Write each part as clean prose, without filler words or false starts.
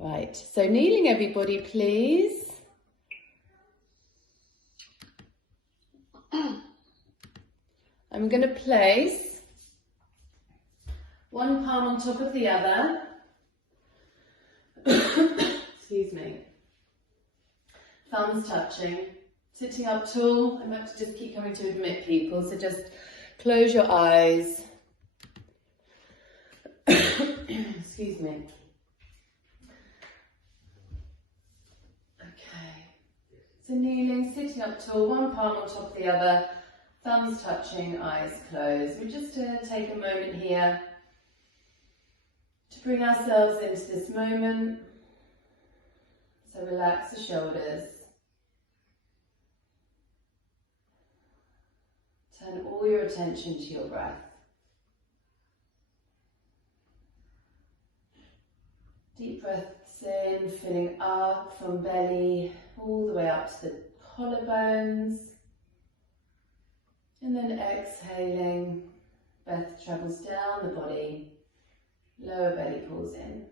Right, so kneeling everybody, please. I'm going to place one palm on top of the other. Excuse me. Thumbs touching. Sitting up tall. I'm about to just keep coming to admit people, so just close your eyes. Excuse me. Okay. So kneeling, sitting up tall, one palm on top of the other, thumbs touching, eyes closed. We're just going to take a moment here to bring ourselves into this moment. So relax the shoulders. Turn all your attention to your breath. Deep breaths in, filling up from belly all the way up to the collarbones. And then exhaling, breath travels down the body, lower belly pulls in.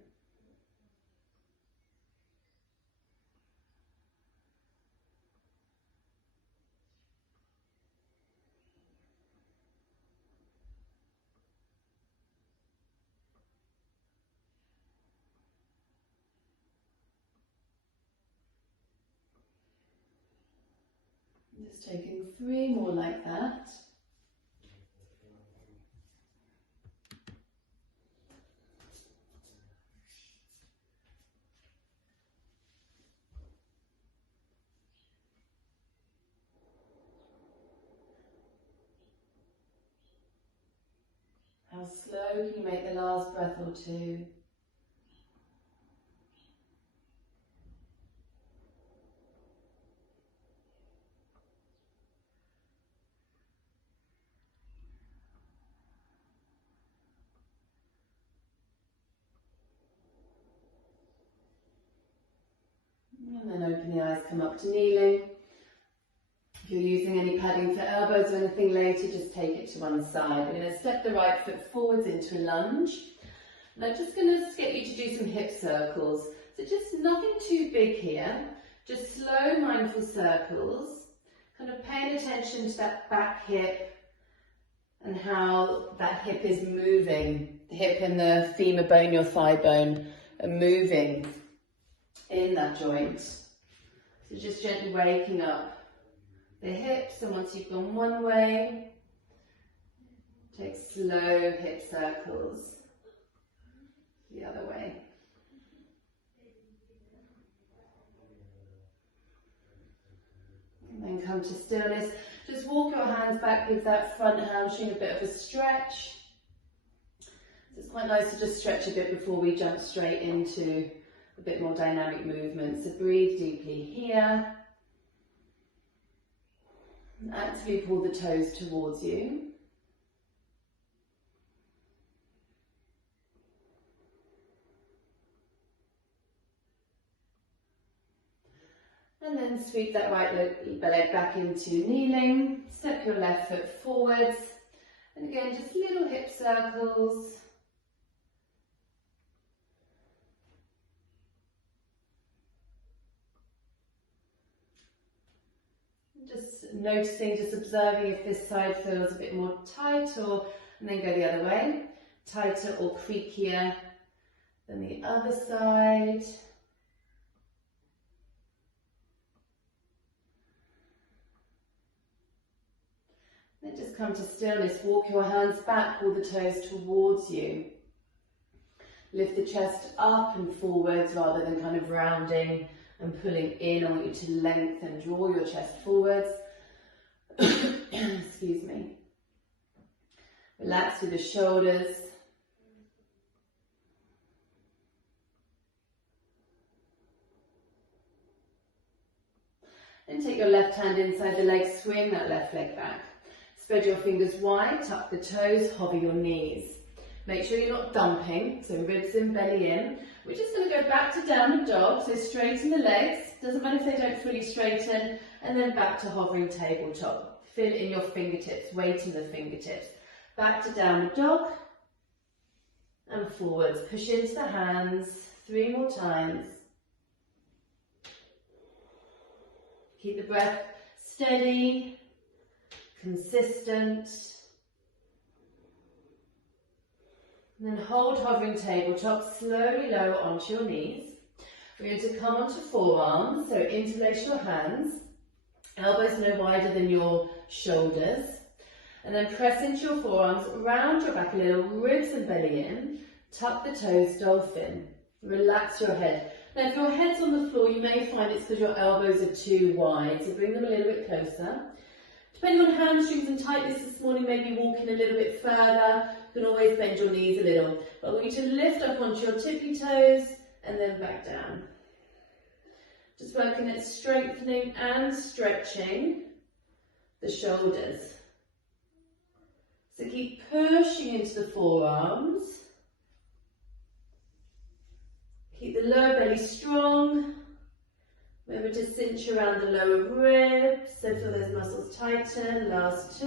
Just taking 3 more like that. How slow can you make the last breath or 2? And then open the eyes, come up to kneeling. If you're using any padding for elbows or anything later, just take it to one side. We're going to step the right foot forwards into a lunge. And I'm just going to get you to do some hip circles. So just nothing too big here, just slow mindful circles, kind of paying attention to that back hip and how that hip is moving. The hip and the femur bone, your thigh bone, are moving in that joint. So just gently waking up the hips, and once you've gone one way, take slow hip circles the other way. And then come to stillness. Just walk your hands back, give that front hamstring a bit of a stretch. So it's quite nice to just stretch a bit before we jump straight into a bit more dynamic movement. So breathe deeply here. And actively pull the toes towards you. And then sweep that right leg back into kneeling. Step your left foot forwards. And again, just little hip circles. Just noticing, just observing if this side feels a bit more tight, and then go the other way. Tighter or creakier than the other side. Then just come to stillness. Walk your hands back, pull the toes towards you. Lift the chest up and forwards rather than kind of rounding and pulling in. I want you to lengthen, draw your chest forwards. Excuse me. Relax through the shoulders. Then take your left hand inside the leg, swing that left leg back. Spread your fingers wide, tuck the toes, hover your knees. Make sure you're not dumping, so ribs in, belly in. We're just going to go back to downward dog, so straighten the legs, doesn't matter if they don't fully straighten, and then back to hovering tabletop. Feel in your fingertips, weight in the fingertips. Back to downward dog, and forwards. Push into the hands, 3 more times. Keep the breath steady, consistent. And then hold hovering tabletop, slowly lower onto your knees. We're going to come onto forearms, so interlace your hands, elbows no wider than your shoulders. And then press into your forearms, round your back a little, ribs and belly in, tuck the toes, dolphin. Relax your head. Now if your head's on the floor, you may find it's because your elbows are too wide, so bring them a little bit closer. Depending on hamstrings and tightness this morning, maybe walking a little bit further. You can always bend your knees a little. But I want you to lift up onto your tippy toes and then back down. Just working at strengthening and stretching the shoulders. So keep pushing into the forearms. Keep the lower belly strong. Remember to cinch around the lower ribs, so feel those muscles tighten. Last 2.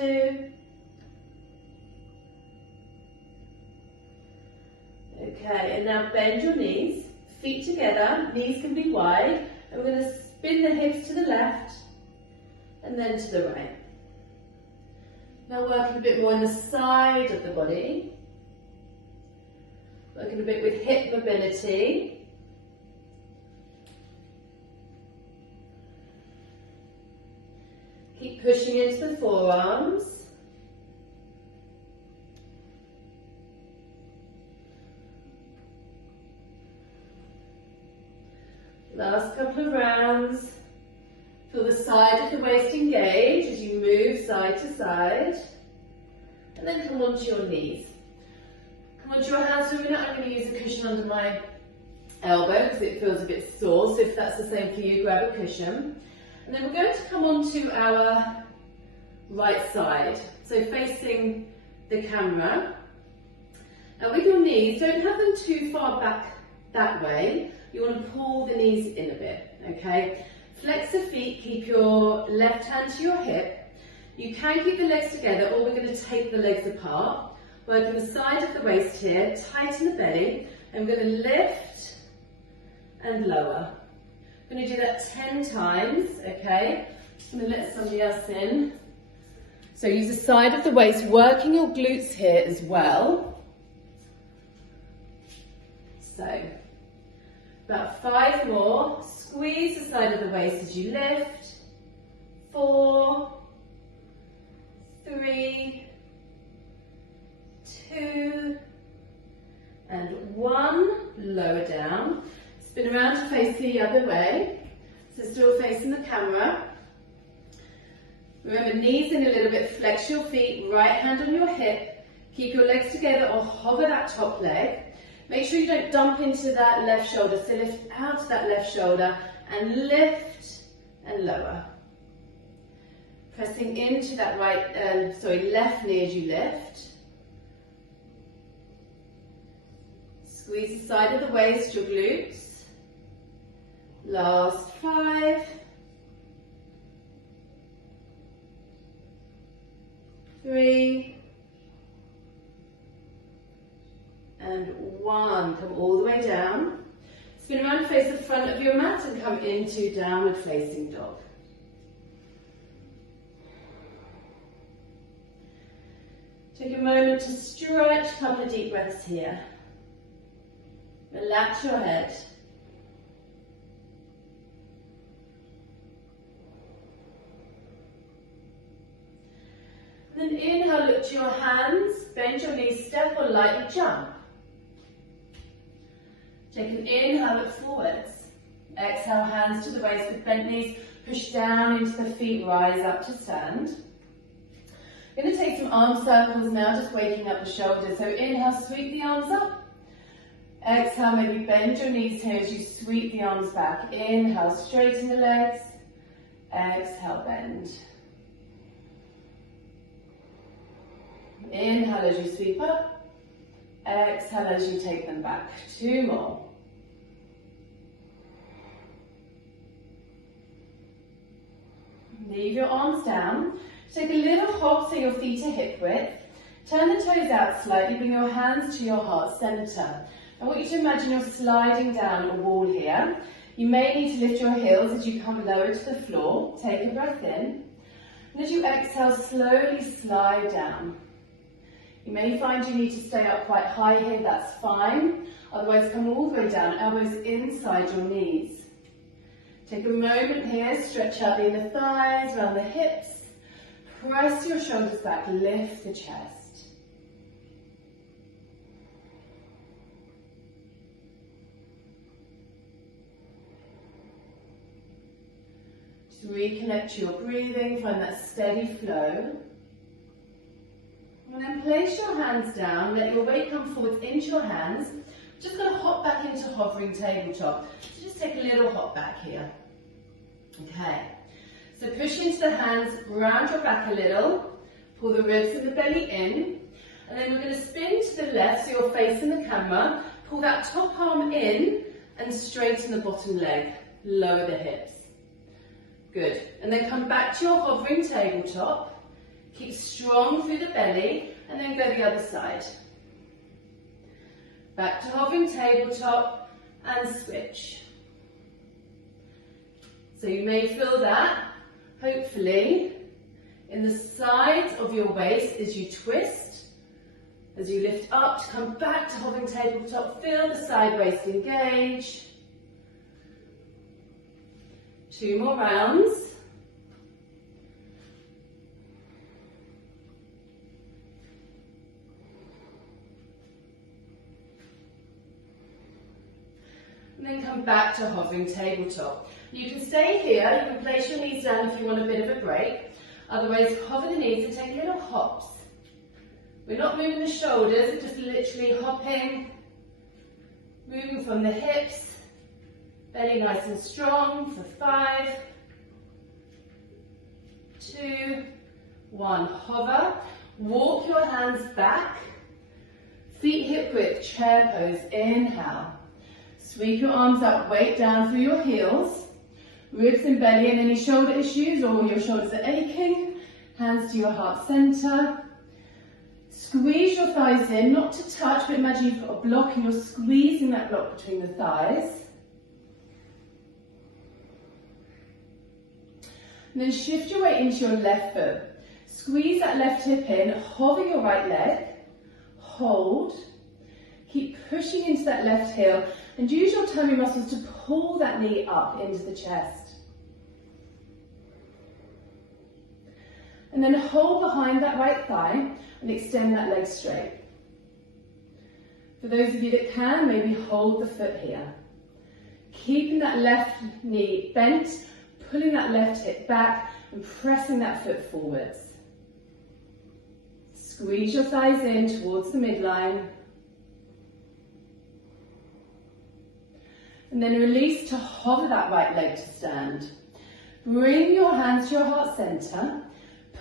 Okay, and now bend your knees, feet together, knees can be wide, and we're going to spin the hips to the left and then to the right. Now working a bit more on the side of the body, working a bit with hip mobility. Keep pushing into the forearms. Last couple of rounds. Feel the side of the waist engage as you move side to side. And then come onto your knees. Come onto your hands for a minute. I'm going to use a cushion under my elbow because it feels a bit sore. So if that's the same for you, grab a cushion. And then we're going to come onto our right side. So facing the camera. Now with your knees, don't have them too far back that way. You want to pull the knees in a bit, okay? Flex the feet, keep your left hand to your hip. You can keep the legs together or we're going to take the legs apart. Working the side of the waist here, tighten the belly, and we're going to lift and lower. I'm going to do that 10 times, okay? I'm going to let somebody else in. So use the side of the waist, working your glutes here as well. So, about 5 more. Squeeze the side of the waist as you lift. 4, 3, 2, and 1. Lower down. Spin around to face the other way. So still facing the camera. Remember, knees in a little bit. Flex your feet. Right hand on your hip. Keep your legs together or hover that top leg. Make sure you don't dump into that left shoulder, so lift out to that left shoulder and lift and lower. Pressing into that left knee as you lift. Squeeze the side of the waist, your glutes. Last 5. 3. And 1. Come all the way down. Spin around, face the front of your mat and come into downward facing dog. Take a moment to stretch, a couple of deep breaths here. Relax your head. Then inhale, look to your hands, bend your knees, step or lightly jump. Take an inhale, look forwards. Exhale, hands to the waist with bent knees, push down into the feet, rise up to stand. We're going to take some arm circles now, just waking up the shoulders. So inhale, sweep the arms up. Exhale, maybe bend your knees here as you sweep the arms back. Inhale, straighten the legs. Exhale, bend. Inhale as you sweep up. Exhale as you take them back. 2 more. Leave your arms down. Take a little hop so your feet are hip width. Turn the toes out slightly. Bring your hands to your heart center. I want you to imagine you're sliding down a wall here. You may need to lift your heels as you come lower to the floor. Take a breath in. And as you exhale, slowly slide down. You may find you need to stay up quite high here, that's fine. Otherwise, come all the way down, elbows inside your knees. Take a moment here, stretch out the inner thighs, around the hips. Press your shoulders back, lift the chest. Just reconnect to your breathing, find that steady flow. And then place your hands down, let your weight come forward into your hands. Just going to hop back into hovering tabletop. So just take a little hop back here. Okay. So push into the hands, round your back a little, pull the ribs and the belly in, and then we're going to spin to the left so you're facing the camera, pull that top arm in and straighten the bottom leg, lower the hips. Good. And then come back to your hovering tabletop, keep strong through the belly, and then go the other side. Back to hovering tabletop and switch. So you may feel that, hopefully, in the sides of your waist as you twist, as you lift up to come back to hovering tabletop, feel the side waist engage. 2 more rounds. And then come back to hovering tabletop. You can stay here, you can place your knees down if you want a bit of a break. Otherwise, hover the knees and take little hops. We're not moving the shoulders, we're just literally hopping, moving from the hips, belly nice and strong for 5, 2, 1. Hover, walk your hands back, feet hip width, chair pose, inhale. Sweep your arms up, weight down through your heels, ribs and belly, and any shoulder issues or your shoulders are aching, hands to your heart center. Squeeze your thighs in, not to touch, but imagine you've got a block and you're squeezing that block between the thighs. And then shift your weight into your left foot. Squeeze that left hip in, hover your right leg, hold, keep pushing into that left heel, and use your tummy muscles to pull that knee up into the chest. And then hold behind that right thigh and extend that leg straight. For those of you that can, maybe hold the foot here. Keeping that left knee bent, pulling that left hip back and pressing that foot forwards. Squeeze your thighs in towards the midline. And then release to hover that right leg to stand. Bring your hands to your heart center.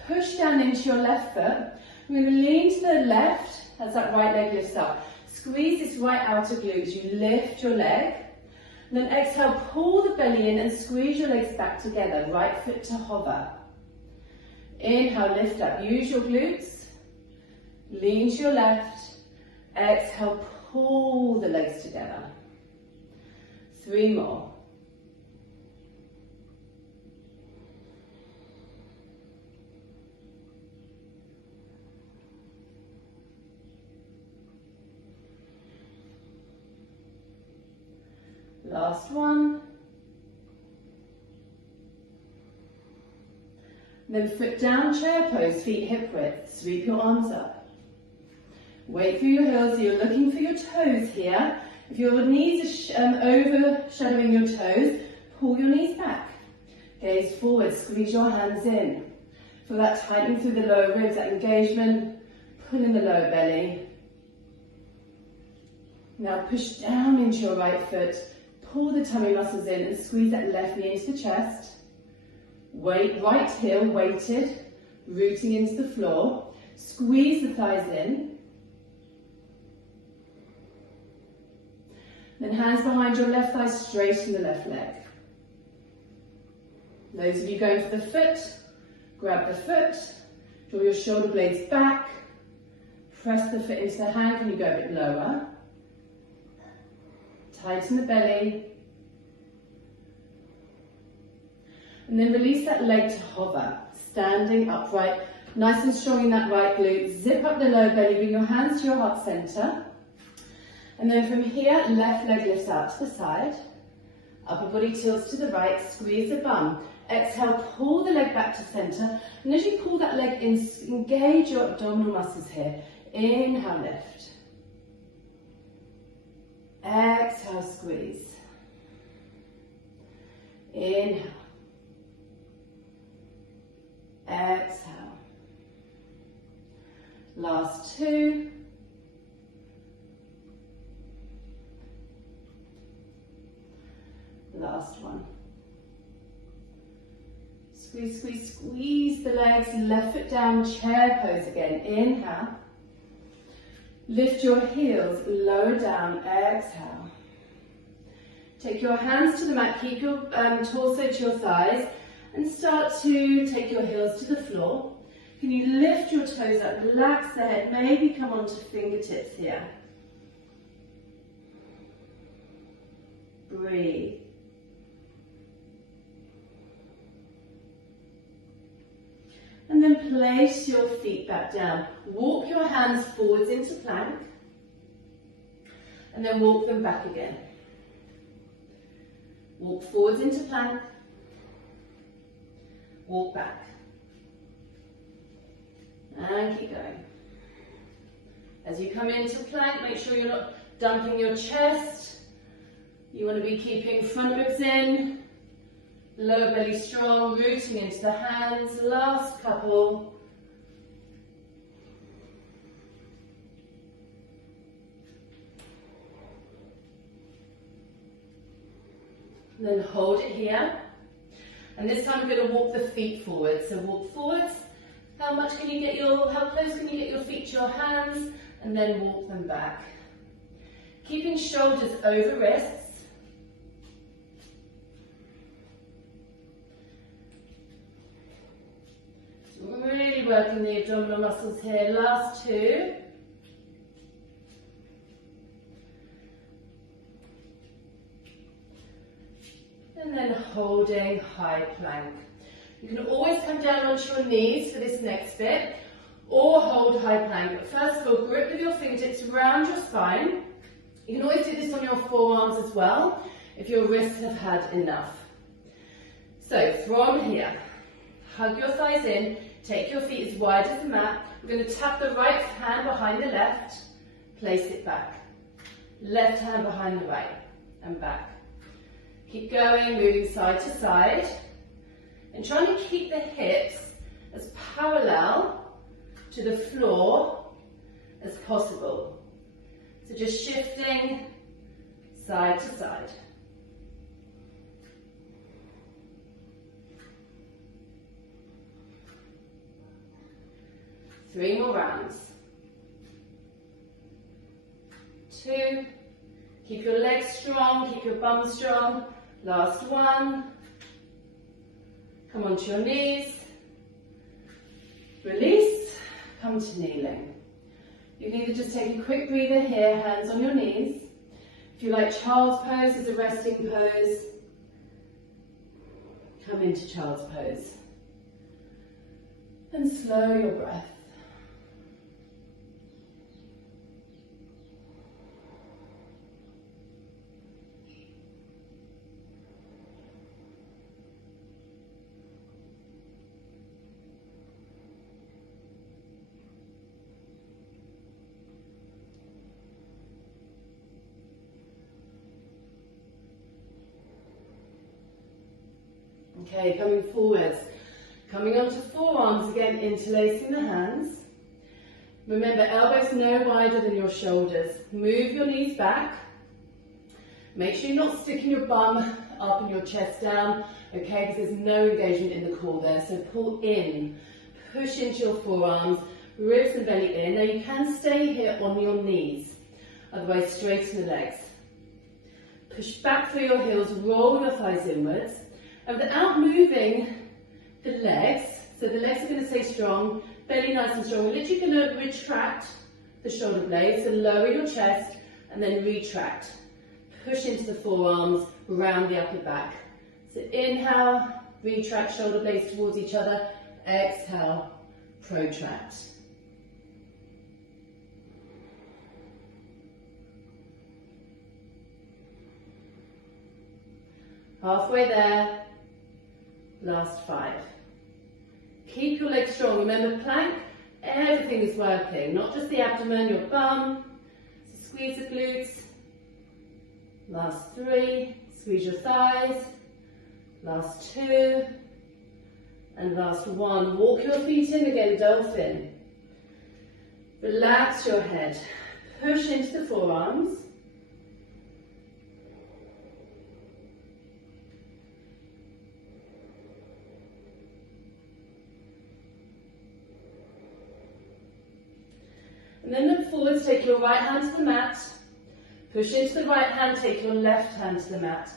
Push down into your left foot. We're going to lean to the left as that right leg lifts up. Squeeze this right outer glute as you lift your leg. And then exhale, pull the belly in and squeeze your legs back together. Right foot to hover. Inhale, lift up. Use your glutes. Lean to your left. Exhale, pull the legs together. 3 more. Last one. Then foot down, chair pose, feet hip width. Sweep your arms up. Weight through your heels, you're looking for your toes here. If your knees are overshadowing your toes, pull your knees back. Gaze forward, squeeze your hands in. Feel that tightening through the lower ribs, that engagement, pull in the lower belly. Now push down into your right foot, pull the tummy muscles in and squeeze that left knee into the chest. Weight, right heel weighted, rooting into the floor. Squeeze the thighs in. Then hands behind your left thigh, straighten the left leg. Those of you going for the foot, grab the foot, draw your shoulder blades back, press the foot into the hand, can you go a bit lower? Tighten the belly. And then release that leg to hover, standing upright, nice and strong in that right glute. Zip up the lower belly, bring your hands to your heart center. And then from here, left leg lifts out to the side. Upper body tilts to the right, squeeze the bum. Exhale, pull the leg back to center. And as you pull that leg in, engage your abdominal muscles here. Inhale, lift. Exhale, squeeze. Inhale. Exhale. Last two. Last one. Squeeze, squeeze, squeeze the legs. Left foot down, chair pose again. Inhale. Lift your heels, lower down. Exhale. Take your hands to the mat. Keep your torso to your thighs. And start to take your heels to the floor. Can you lift your toes up, relax the head, maybe come onto fingertips here. Breathe. And then place your feet back down. Walk your hands forwards into plank. And then walk them back again. Walk forwards into plank. Walk back. And keep going. As you come into plank, make sure you're not dumping your chest. You want to be keeping front ribs in, lower belly strong, rooting into the hands. Last couple. And then hold it here. And this time we're going to walk the feet forward. So walk forwards. How close can you get your feet to your hands? And then walk them back. Keeping shoulders over wrists. So we're really working the abdominal muscles here. Last two. And then holding high plank. You can always come down onto your knees for this next bit, or hold high plank. But first of all, grip with your fingertips around your spine. You can always do this on your forearms as well, if your wrists have had enough. So from here, hug your thighs in, take your feet as wide as the mat. We're going to tap the right hand behind the left, place it back. Left hand behind the right, and back. Keep going, moving side to side, and trying to keep the hips as parallel to the floor as possible. So just shifting side to side. Three more rounds. Two. Keep your legs strong, keep your bum strong. Last one. Come onto your knees. Release. Come to kneeling. You can either just take a quick breather here, hands on your knees. If you like child's pose as a resting pose, come into child's pose. And slow your breath. Okay, coming forwards. Coming onto forearms again, interlacing the hands. Remember, elbows no wider than your shoulders. Move your knees back. Make sure you're not sticking your bum up and your chest down, okay, because there's no engagement in the core there. So pull in, push into your forearms, ribs and belly in. Now you can stay here on your knees, otherwise straighten the legs. Push back through your heels, roll your thighs inwards. And without moving the legs, so the legs are going to stay strong, belly nice and strong. We're literally going to retract the shoulder blades, so lower your chest and then retract. push into the forearms, round the upper back. So inhale, retract shoulder blades towards each other. Exhale, protract. Halfway there, last 5. Keep your legs strong. Remember, plank, everything is working, not just the abdomen, your bum. So squeeze the glutes. Last 3, squeeze your thighs. Last 2, and last 1. Walk your feet in again, dolphin. Relax your head. Push into the forearms. And then look forwards, take your right hand to the mat. Push into the right hand, take your left hand to the mat.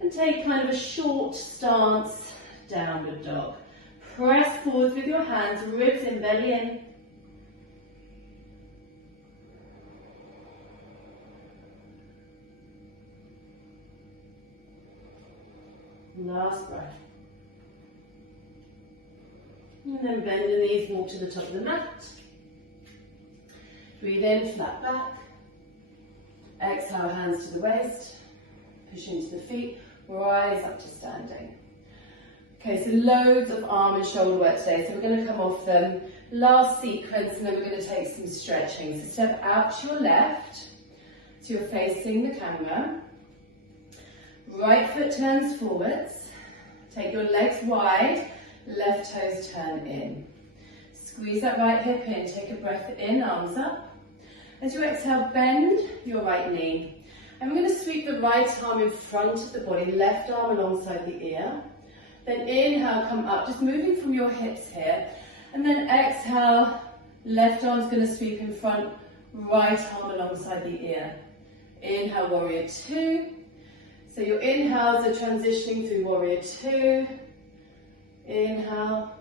And take kind of a short stance, downward dog. Press forwards with your hands, ribs in, belly in. Last breath. And then bend the knees, walk to the top of the mat. Breathe in, flat back. Exhale, hands to the waist. Push into the feet, rise up to standing. Okay, so loads of arm and shoulder work today, so we're going to come off them. Last sequence, and then we're going to take some stretching. So step out to your left, so you're facing the camera. Right foot turns forwards. Take your legs wide, left toes turn in. Squeeze that right hip in, take a breath in, arms up. As you exhale, bend your right knee. And we're going to sweep the right arm in front of the body, left arm alongside the ear. Then inhale, come up, just moving from your hips here. And then exhale, left arm's going to sweep in front, right arm alongside the ear. Inhale, warrior 2. So your inhales are transitioning through warrior 2. Inhale,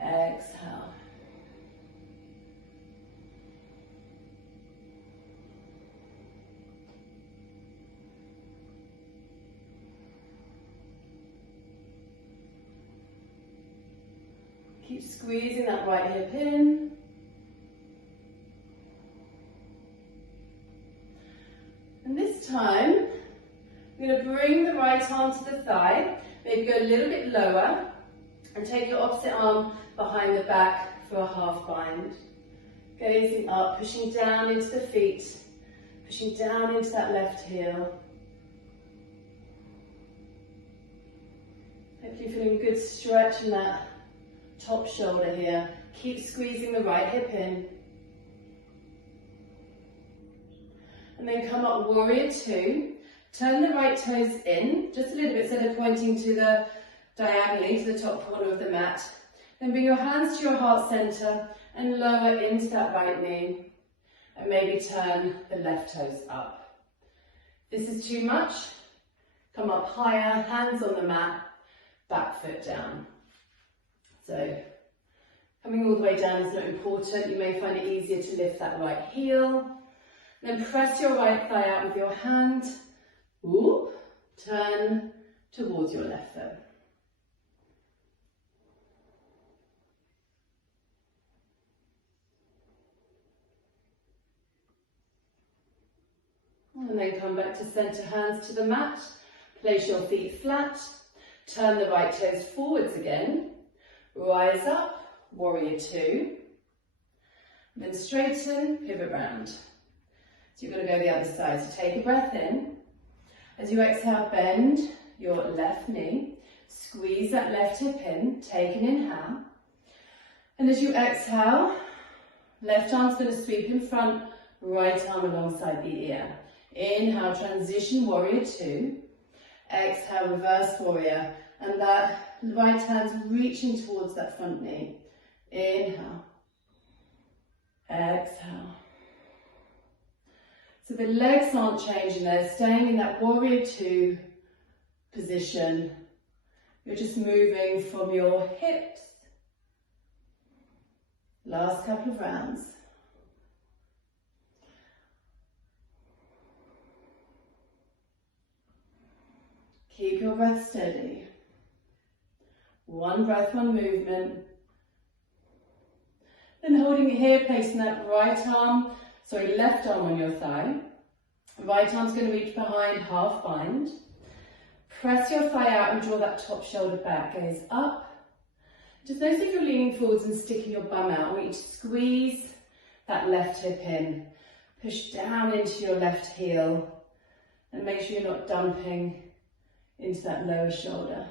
exhale. Keep squeezing that right hip in. And this time, I'm going to bring the right arm to the thigh, maybe go a little bit lower, and take your opposite arm behind the back for a half bind. Gazing up, pushing down into the feet, pushing down into that left heel. Hopefully feeling a good stretch in that top shoulder here. Keep squeezing the right hip in. And then come up, warrior 2. Turn the right toes in, just a little bit, instead of pointing to the diagonally to the top corner of the mat. Then bring your hands to your heart center and lower into that right knee. And maybe turn the left toes up. If this is too much, come up higher, hands on the mat, back foot down. So, coming all the way down is not important. You may find it easier to lift that right heel. Then press your right thigh out with your hand. Ooh, turn towards your left foot. And then come back to center, hands to the mat. Place your feet flat. Turn the right toes forwards again. Rise up, warrior 2. Then straighten, pivot round. So you're going to go the other side. So take a breath in. As you exhale, bend your left knee. Squeeze that left hip in. Take an inhale. And as you exhale, left arm's going to sweep in front, right arm alongside the ear. Inhale, transition, warrior 2. Exhale, reverse warrior. And that right hand's reaching towards that front knee. Inhale. Exhale. So the legs aren't changing, they're staying in that warrior 2 position. You're just moving from your hips. Last couple of rounds. Keep your breath steady. One breath, one movement. Then holding it here, placing that left arm on your thigh. Right arm's going to reach behind, half bind. Press your thigh out and draw that top shoulder back, gaze up. Just notice if you're leaning forwards and sticking your bum out. I want you to squeeze that left hip in. Push down into your left heel and make sure you're not dumping into that lower shoulder.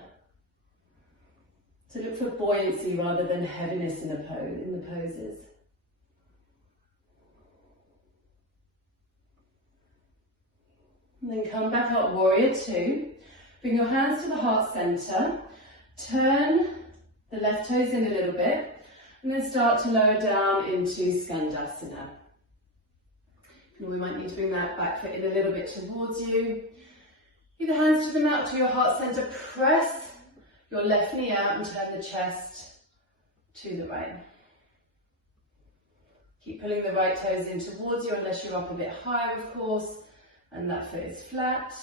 So look for buoyancy rather than heaviness in the poses. And then come back up, warrior two. Bring your hands to the heart center. Turn the left toes in a little bit. And then start to lower down into Skandasana. And we might need to bring that back foot in a little bit towards you. Keep the hands to the mat, to your heart center. Press your left knee out and turn the chest to the right. Keep pulling the right toes in towards you unless you're up a bit higher, of course, and that foot is flat.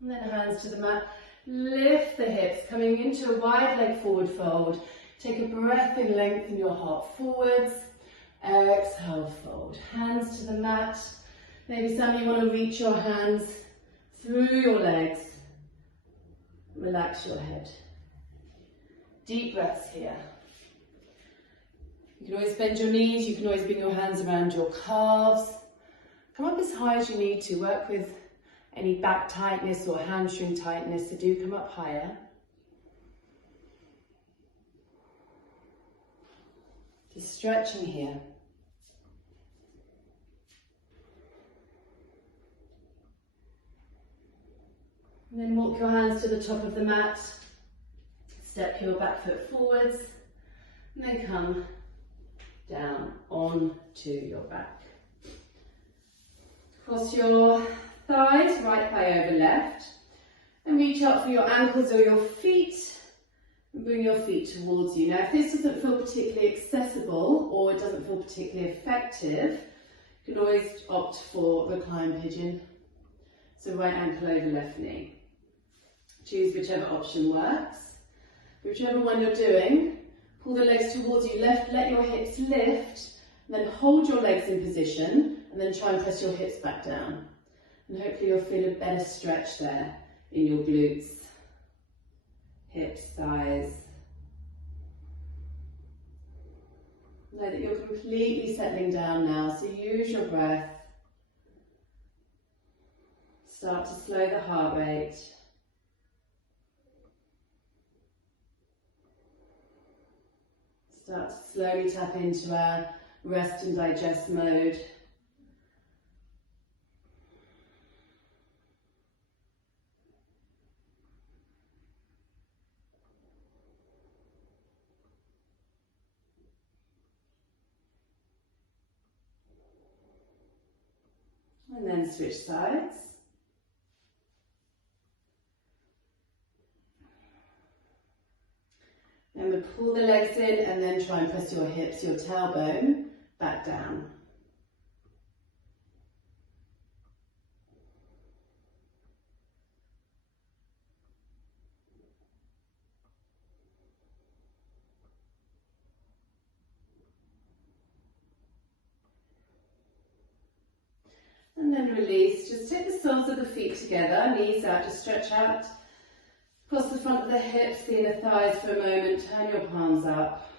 And then hands to the mat. Lift the hips, coming into a wide leg forward fold. Take a breath in, lengthen your heart forwards. Exhale, fold. Hands to the mat. Maybe some of you want to reach your hands through your legs. Relax your head. Deep breaths here. You can always bend your knees. You can always bring your hands around your calves. Come up as high as you need to. Work with any back tightness or hamstring tightness, so do come up higher. Just stretching here. And then walk your hands to the top of the mat. Step your back foot forwards. And then come down onto your back. Cross your thighs, right thigh over left. And reach up for your ankles or your feet. And bring your feet towards you. Now, if this doesn't feel particularly accessible or it doesn't feel particularly effective, you can always opt for recline pigeon. So right ankle over left knee. Choose whichever option works. Whichever one you're doing, pull the legs towards you, let your hips lift, and then hold your legs in position, and then try and press your hips back down. And hopefully you'll feel a better stretch there in your glutes, hips, thighs. Know that you're completely settling down now, so use your breath. Start to slow the heart rate. Start to slowly tap into our rest and digest mode. And then switch sides. Remember, pull the legs in and then try and press your hips, your tailbone, back down. And then release. Just take the soles of the feet together, knees out, just stretch out. Cross the front of the hips, the inner thighs for a moment, turn your palms up.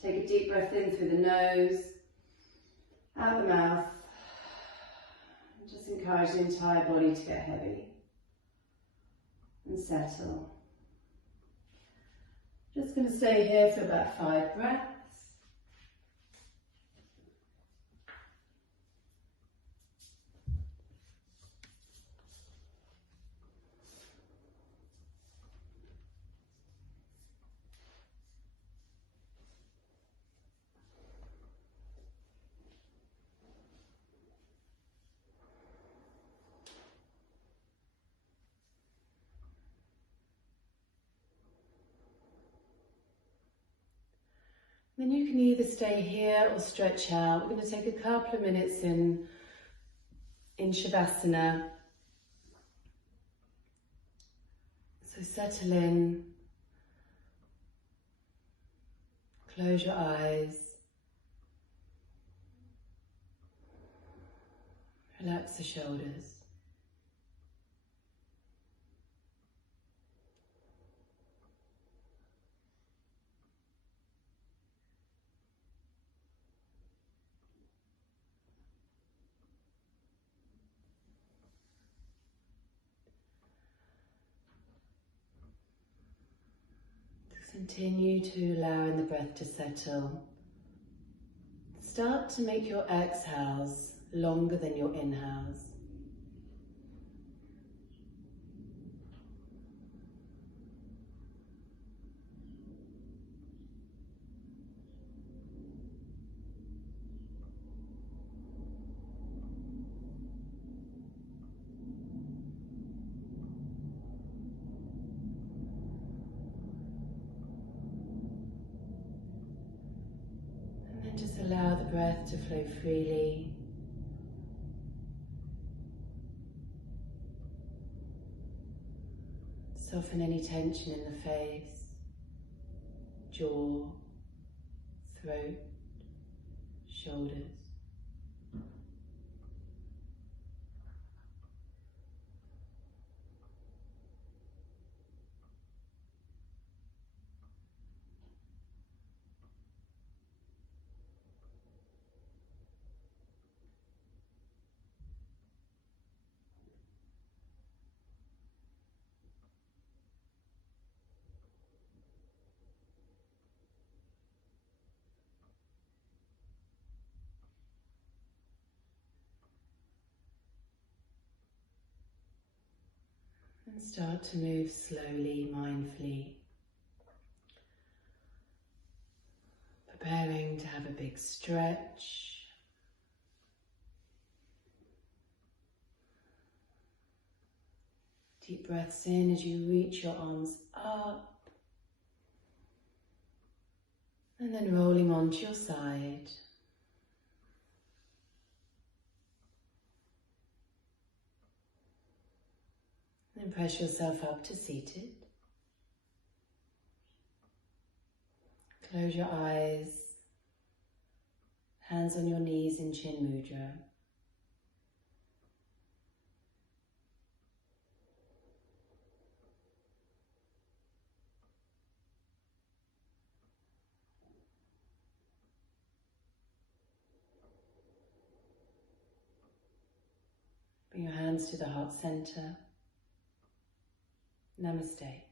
Take a deep breath in through the nose, out the mouth. And just encourage the entire body to get heavy and settle. Just going to stay here for about 5 breaths. Then you can either stay here or stretch out. We're going to take a couple of minutes in Shavasana. So settle in, close your eyes, relax the shoulders. Continue to allowing the breath to settle. Start to make your exhales longer than your inhales. Just allow the breath to flow freely. Soften any tension in the face, jaw, throat, shoulders. And start to move slowly, mindfully, preparing to have a big stretch. Deep breaths in as you reach your arms up, and then rolling onto your side. And press yourself up to seated. Close your eyes, hands on your knees in Chin Mudra. Bring your hands to the heart center. Namaste.